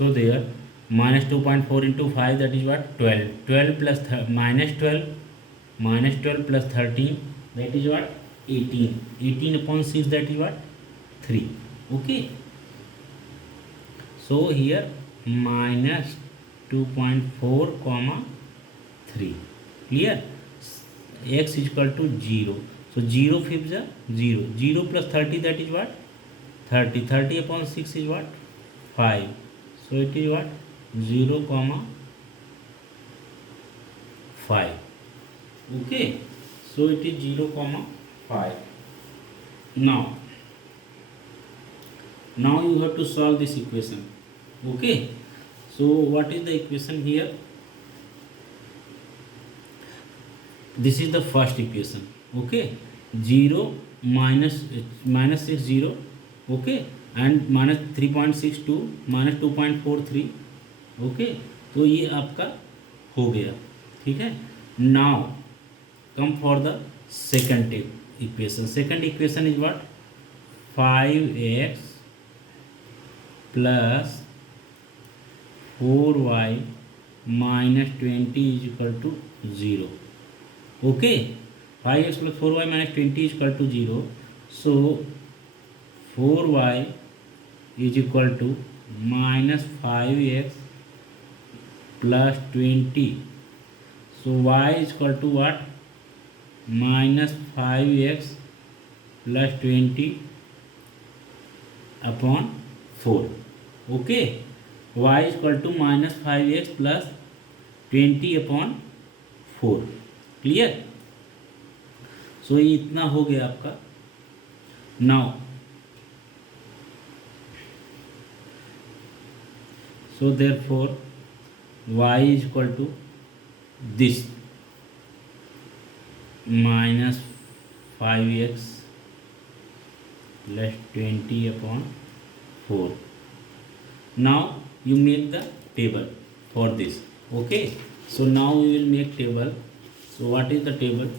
So there minus 2.4 into 5, that is what? 12. 12 plus minus 12, minus 12 plus 13, that is what? 18. 18 upon 6, that is what? 3. Okay. So here minus 2.4 comma 3. Clear? X is equal to 0. So 0 fifths are 0. 0 plus 30, that is what? 30. 30 upon 6 is what? 5. So it is what? 0 comma 5. Okay. So it is 0 comma 5. Now you have to solve this equation. Okay. So what is the equation here? This is the first equation. Okay. 0 minus 6 0. Okay. And minus 3.62 minus 2.43. Okay. तो ये आपका हो गया. ठीक है. Now come for the second equation. Second equation is what? 5x plus 4y minus 20 is equal to 0. Okay. 5x plus 4y minus 20 is equal to 0. So 4y is equal to minus 5x plus 20. So y is equal to what? Minus 5x plus 20 upon 4. Okay. Y is equal to minus 5x plus 20 upon 4. Clear? So ये इतना हो गया आपका. Now so therefore y is equal to this minus 5x plus 20 upon 4. Now you make the table for this. Okay. So now we will make table. So what is the table?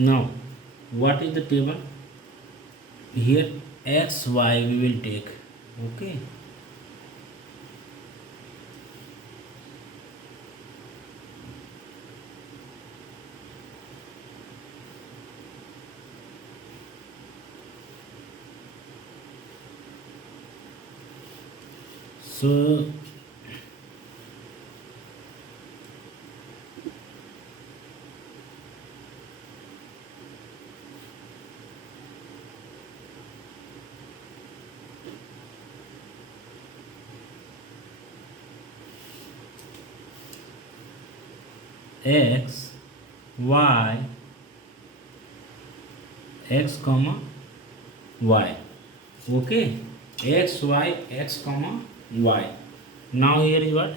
Now what is the table? Here x y we will take. Okay. So x y x comma y. Okay. X y x comma y. Now here is what?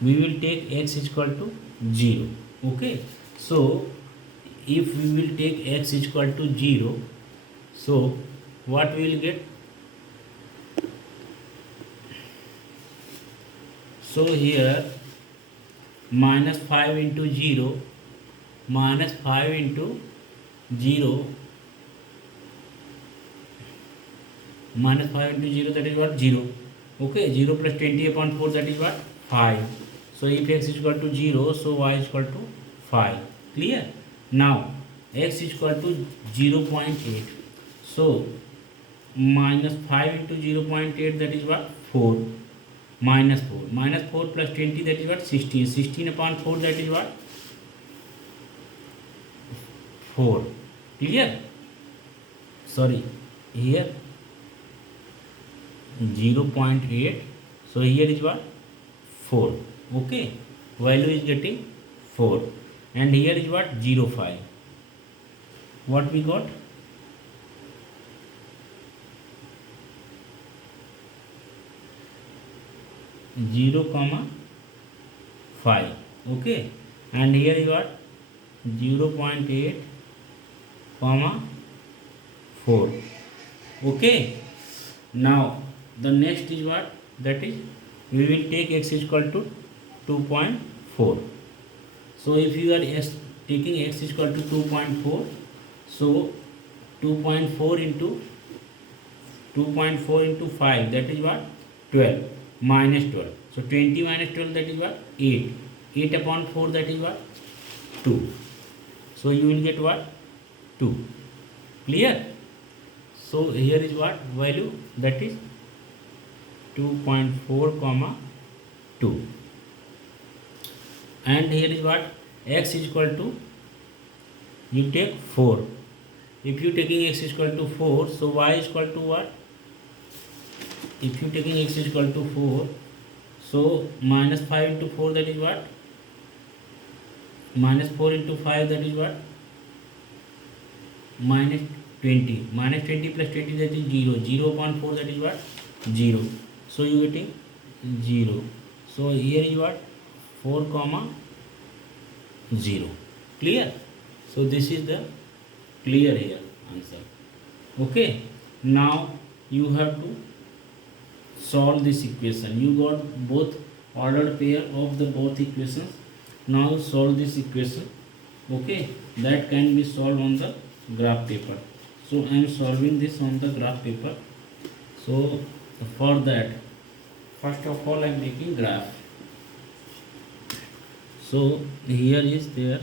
We will take x is equal to 0. Okay. So if we will take x is equal to 0, so what we will get? So here minus 5 into 0, minus 5 into 0, minus 5 into 0, that is what? 0. Okay. 0 plus 20 upon 4, that is what? 5. So if x is equal to 0, so y is equal to 5. Clear? Now x is equal to 0.8. So minus 5 into 0.8, that is what? 4. Minus 4. Minus 4 plus 20, that is what? 16. 16 upon 4, that is what? 4. Clear? Sorry. Here 0.8. So here is what? 4. Okay. Value is getting 4. And here is what? 0.5. what we got? 0, 5. Okay, and here you got 0.8, 4. Okay, now the next is what? That is, we will take x is equal to 2.4. So if you are taking x is equal to 2.4, so 2.4 into 5, that is what? 12 minus 12. So 20 minus 12, that is what? 8. 8 upon 4, that is what? 2. So you will get what? 2. Clear? So here is what value? That is 2.4, 2. And here is what? X is equal to, you take 4. If you taking x is equal to 4, so y is equal to what? If you taking x is equal to 4, so minus 5 into 4, that is what? Minus 4 into 5, that is what? Minus 20. Minus 20 plus 20, that is 0. 0 upon 4, that is what? 0. So you getting 0. So here is what? 4, 0. Clear? So this is the clear here answer. Okay, now you have to solve this equation. You got both ordered pair of the both equations. Now solve this equation. Okay, that can be solved on the graph paper. So I am solving this on the graph paper. So for that, first of all I am making graph. So here is there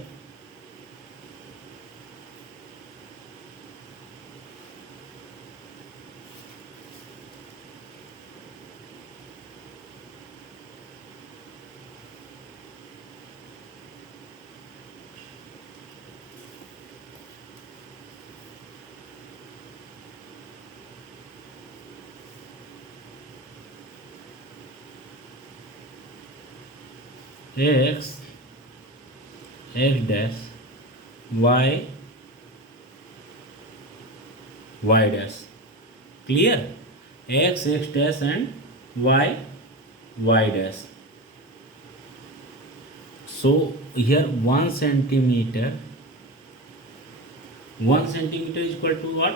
x dash, y dash. Clear? X dash and y dash. So here 1 centimeter is equal to what?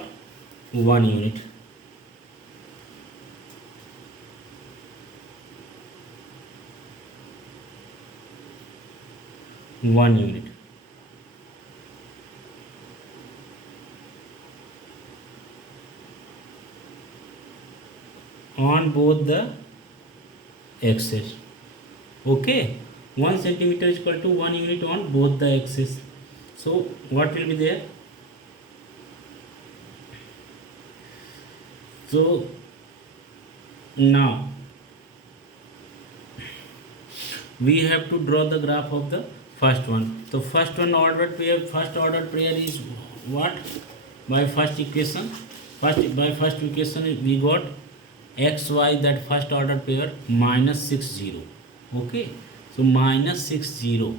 1 unit. One unit. On both the axes. Okay, 1 centimeter is equal to 1 unit on both the axes. So what will be there? So now we have to draw the graph of the first one. So first ordered pair is what? By first equation. By first equation we got xy, that first order pair, minus 6 0. Okay, so minus 6 0.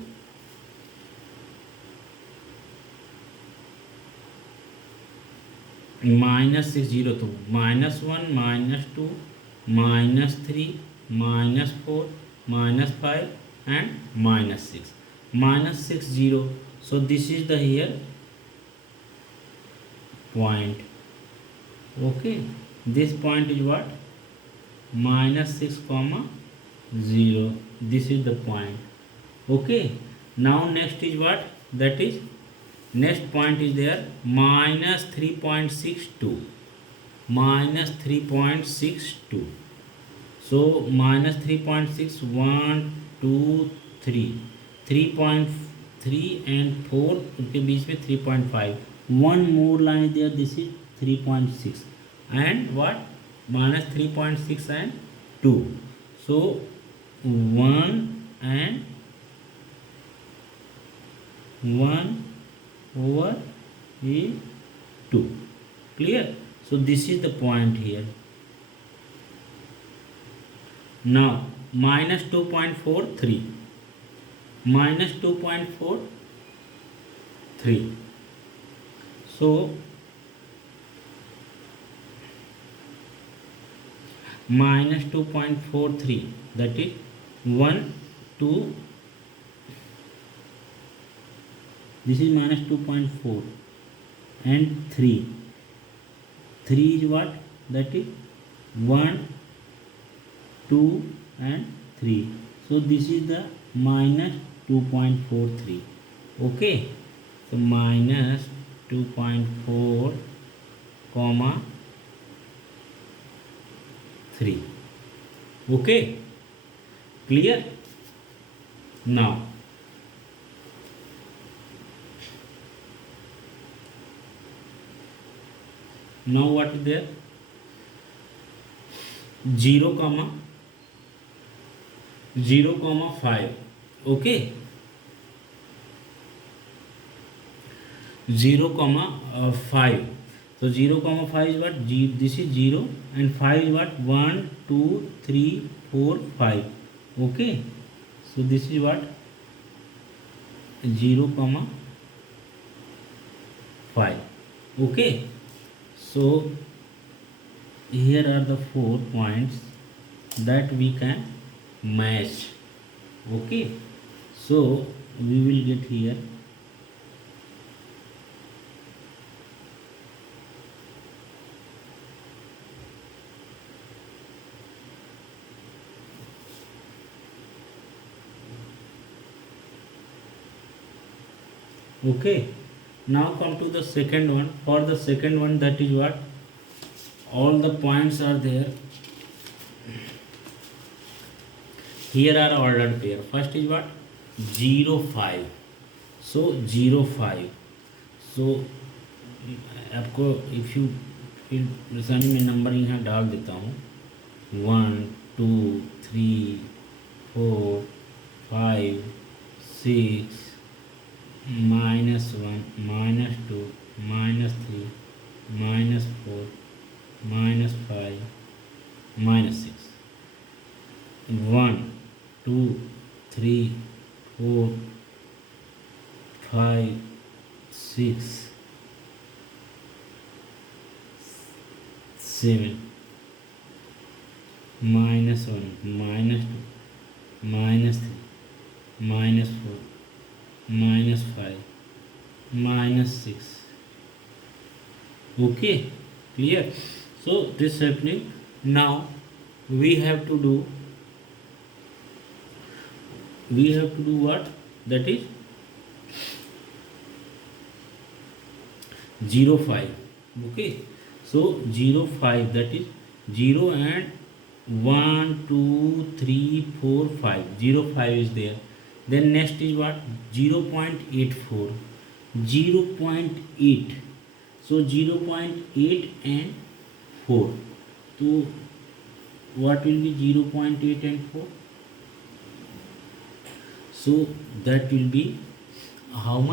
Minus 6 0 to minus 1, minus 2, minus 3, minus 4, minus 5 and minus 6. Minus 6 0. So this is the here point. Okay, this point is what? Minus 6 comma 0. This is the point. Okay, now next is what? That is, next point is there, minus 3.62. Minus 3.62. So minus 3.6, 1 2 3, 3.3 and 4 के बीच में 3.5. One more line there. This is 3.6 and what? Minus 3.6 and 2. So 1 and 1 over a 2. Clear? So this is the point here. Now minus 2.43, minus 2.43. So minus 2.43, that is 1 2, this is minus 2.4 and 3. 3 is what? That is 1 2 and 3. So this is the minus 2.43. Okay, so minus 2.4 comma 3. Okay, clear? Now what is there? 0 comma 5. Okay, 0 comma 5. So 0 comma 5 is what? This is 0 and 5 is what? 1 2 3 4 5. Okay, so this is what? 0 comma 5. Okay, so here are the 4 points that we can match. Okay, so we will get here okay. Now come to the second one. For the second one, that is what? All the points are there. Here are ordered pair. First is what? 0 5. So 0 5. So आपको if you फिर निशानी में number यहाँ डाल देता हूँ 1 2 3 4 5 6 minus 1 minus 2 minus 3 minus 4 minus 5 minus 6 1 2 3 4 5 6 7 minus 1 minus 2 minus 3 minus 4 minus 5 minus 6. Okay, clear? So this happening. Now we have to do what? That is 0 5. Okay, so 0 5, that is 0 and 1 2 3 4 5. 0 5 is there. Then next is what? 0.84. 0.8. So 0.8 and 4. So what will be 0.8 and 4? So that will be how much?